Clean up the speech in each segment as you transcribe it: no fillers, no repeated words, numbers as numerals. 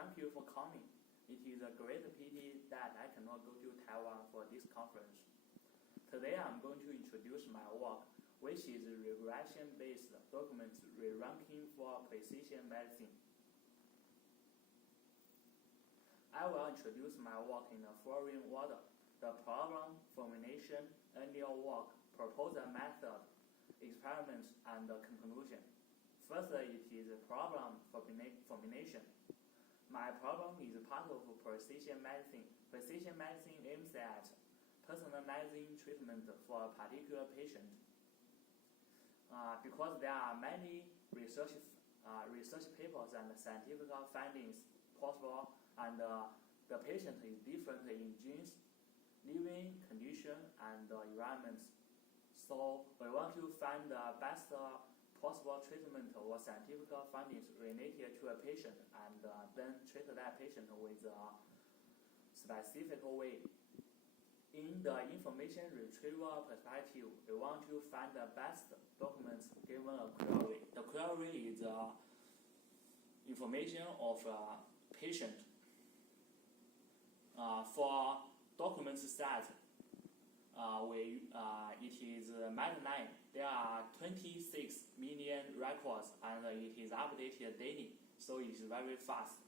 Thank you for coming. It is a great pity that I cannot go to Taiwan for this conference. Today I'm going to introduce my work, which is regression-based document re-ranking for precision medicine. I will introduce my work in the following order: the problem, formulation, earlier work, proposal method, experiments, and the conclusion. First, it is a problem formulation. My problem is part of precision medicine. Precision medicine aims at personalizing treatment for a particular patient. Because there are many research papers and scientific findings possible, and the patient is different in genes, living condition, and environments. So we want to find the best possible treatment or scientific findings related to a patient, and then treat that patient with a specific way. In the information retrieval perspective, we want to find the best documents given a query. The query is information of a patient. For documents set, it is MAD9. There are 26 million records, and it is updated daily, so it is very fast.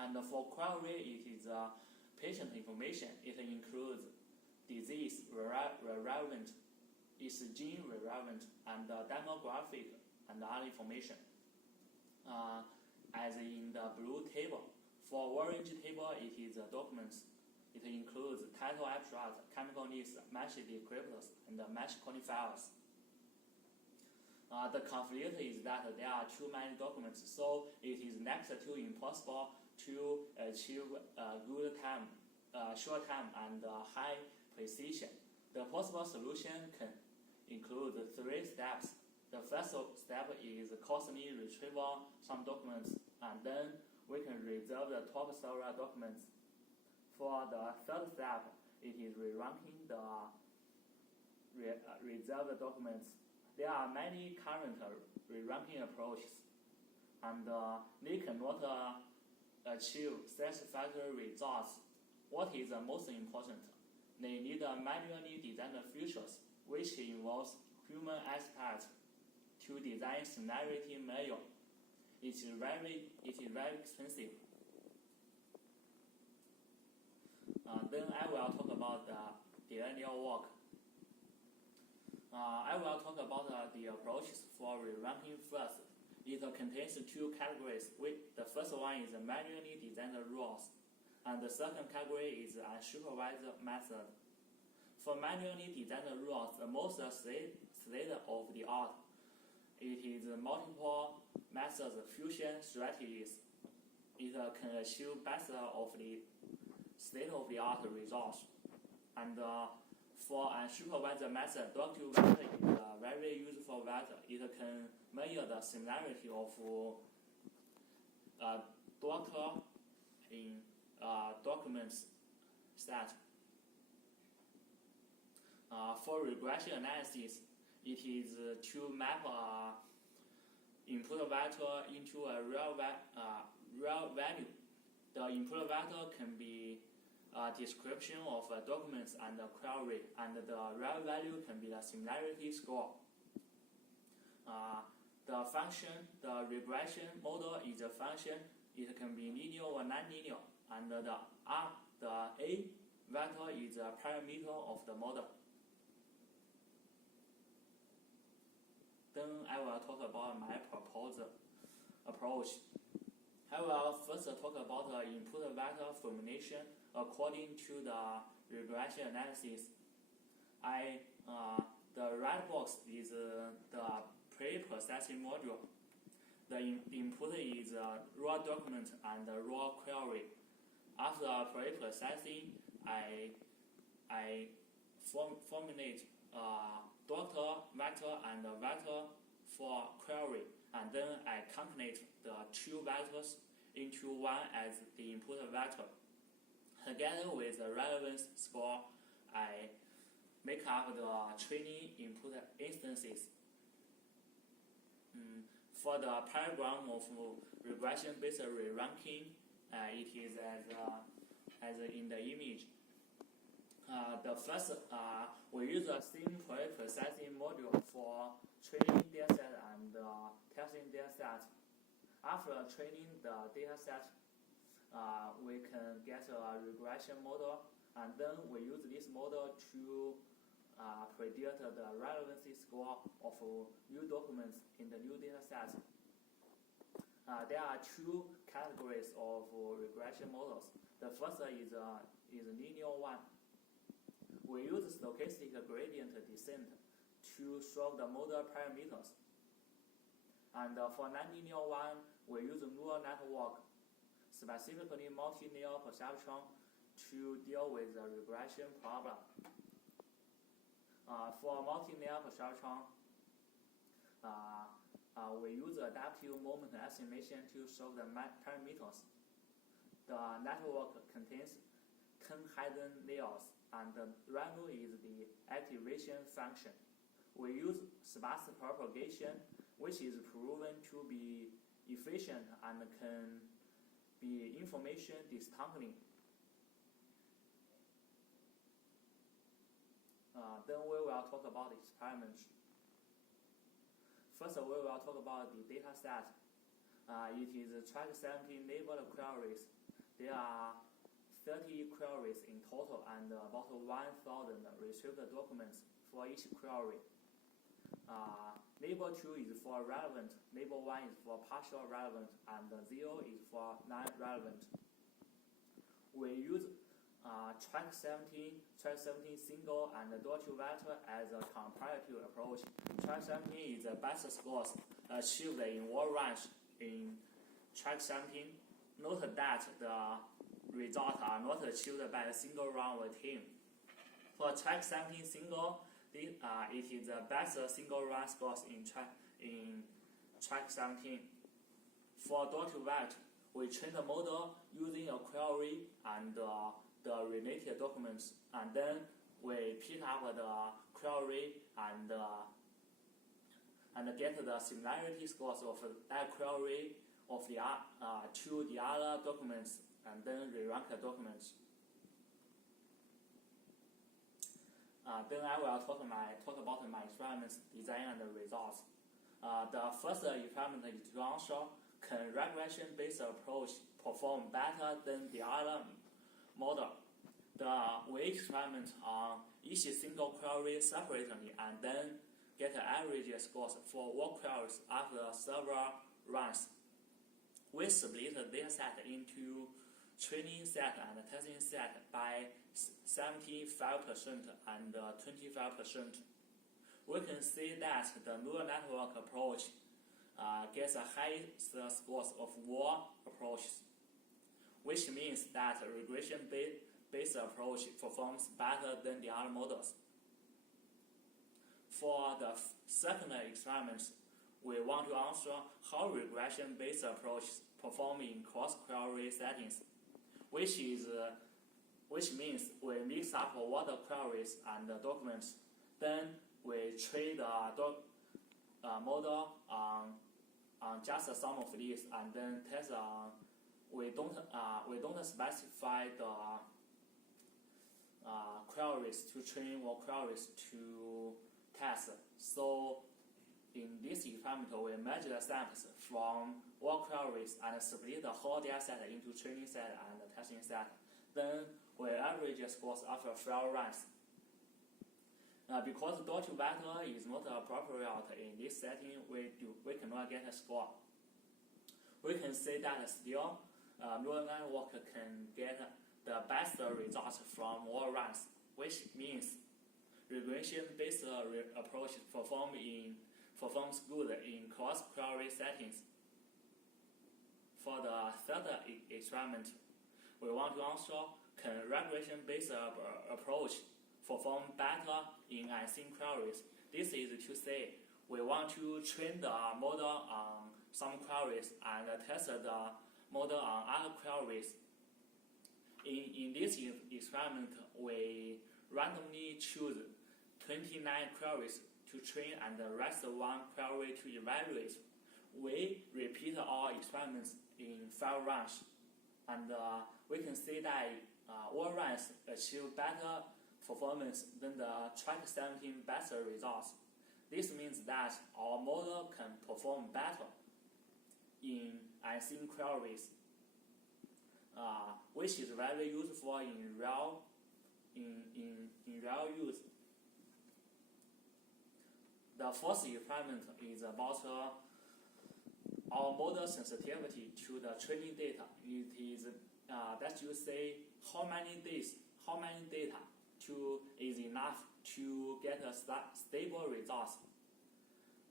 And for query, it is patient information. It includes disease relevant, its gene relevant, and demographic and other information. As in the blue table. For orange table, it is documents. It includes title, abstract, chemical list, mesh descriptors, and mesh quantifiers. The conflict is that there are too many documents, so it is next to impossible to achieve good time, short time, and high precision. The possible solution can include 3 steps. The first step is constantly retrieval some documents, and then we can reserve the top several documents. For the third step, it is re-ranking the reserved documents. There are many current re-ranking approaches, and they cannot achieve satisfactory results. What is most important? They need manually designed features, which involves human aspect to design similarity measure. It is very expensive. Then I will talk about the earlier work. I will talk about the approaches for re-ranking first. It contains 2 categories. The first one is manually designed rules, and the second category is unsupervised method. For manually designed rules, the most state of the art. It is multiple methods fusion strategies. It can achieve best of the state-of-the-art results. And for unsupervised method, doctor vector is a very useful vector. It can measure the similarity of doctor in documents set. For regression analysis, it is to map input vector into a real value. The input vector can be a description of documents and a query, and the real value can be the similarity score. The function, the regression model is a function. It can be linear or nonlinear, and the A vector is a parameter of the model. Then I will talk about my proposed approach. I will first talk about the input vector formulation according to the regression analysis. The red box is the pre-processing module. The input is raw document and raw query. After pre-processing, I formulate doctor, vector, and vector for query, and then I concatenate the 2 vectors into one as the input vector. Together with the relevance score, I make up the training input instances. For the paradigm of regression-based re-ranking, it is as in the image. The first, we use a simple processing module for training dataset and testing dataset. After training the dataset, we can get a regression model, and then we use this model to predict the relevancy score of new documents in the new dataset. There are two categories of regression models. The first is linear one. We use stochastic gradient descent to solve the model parameters. And for nonlinear one, we use neural network, specifically multi-layer perceptron, to deal with the regression problem. For multi-layer perceptron, we use adaptive moment estimation to solve the parameters. The network contains 10 hidden layers, and the random is the activation function. We use sparse propagation, which is proven to be efficient and can be information discounting. Then we will talk about experiments. First, we will talk about the data set. It is track 17 labeled queries. There are 30 queries in total and about 1,000 retrieved documents for each query. Label 2 is for relevant, label 1 is for partial relevant, and 0 is for non-relevant. We use track 17 single and door to vector as a comparative approach. Track 17 is the best scores achieved in all runs in track 17. Note that the results are not achieved by a single run or team. For track 17 single, it is the best single run scores in track 17. For door to vector, we train the model using a query and the related documents, and then we pick up the query and get the similarity scores of that query of to the other documents, and then re-rank the documents. Then I will talk about my experiments design and the results. The first experiment is to answer, can regression-based approach perform better than the other model? We experiment on each single query separately and then get the average scores for all queries after several runs. We split the dataset into training set and testing set by 75% and 25%. We can see that the neural network approach gets the highest scores of all approaches, which means that the regression-based approach performs better than the other models. For the second experiment, we want to answer how regression-based approaches perform in cross-query settings, which means we mix up all the queries and the documents. Then we train the model on just some of these, and then test on. We don't specify the queries to train or queries to test. So in this experiment, we measure the samples from all queries and split the whole data set into training set and testing set. Then we average scores after 12 runs. Because door to vector is not appropriate in this setting, we cannot get a score. We can say that still, neural network can get the best results from all runs, which means regression-based approach performs good in cross-query settings. For the third experiment, we want to answer, can regression-based approach perform better in unseen queries? This is to say, we want to train the model on some queries and test the model on other queries. In this experiment, we randomly choose 29 queries to train and the rest 1 query to evaluate. We repeat our experiments in 5 runs. And we can see that all runs achieve better performance than the track 17 better results. This means that our model can perform better in unseen queries, which is very useful in real use. The first requirement is about our model sensitivity to the training data. It is that you say how many data is enough to get a stable results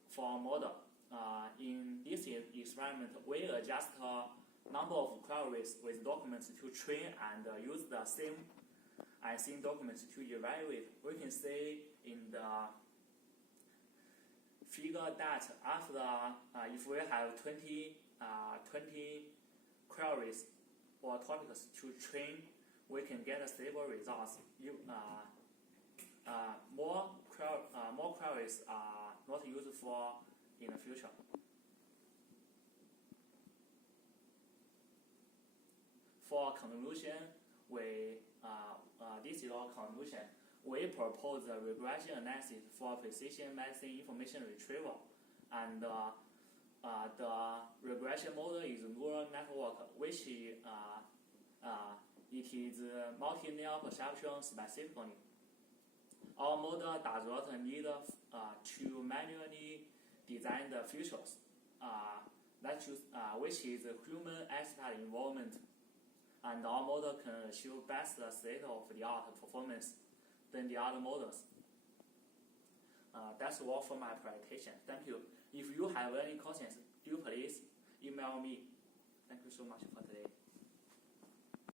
for our model. In this experiment, we adjust number of queries with documents to train and use the same unseen documents to evaluate. We can see in the figure that after if we have 20 queries or topics to train, we can get stable results. More queries are not useful in the future. For conclusion, this is our conclusion. We propose a regression analysis for precision medicine information retrieval, and the regression model is neural network, which it is multi-layer perception specifically. Our model does not need to manually design the features, which is human expert involvement, and our model can achieve best state-of-the-art performance than the other models. That's all for my presentation. Thank you. If you have any questions, do please email me. Thank you so much for today.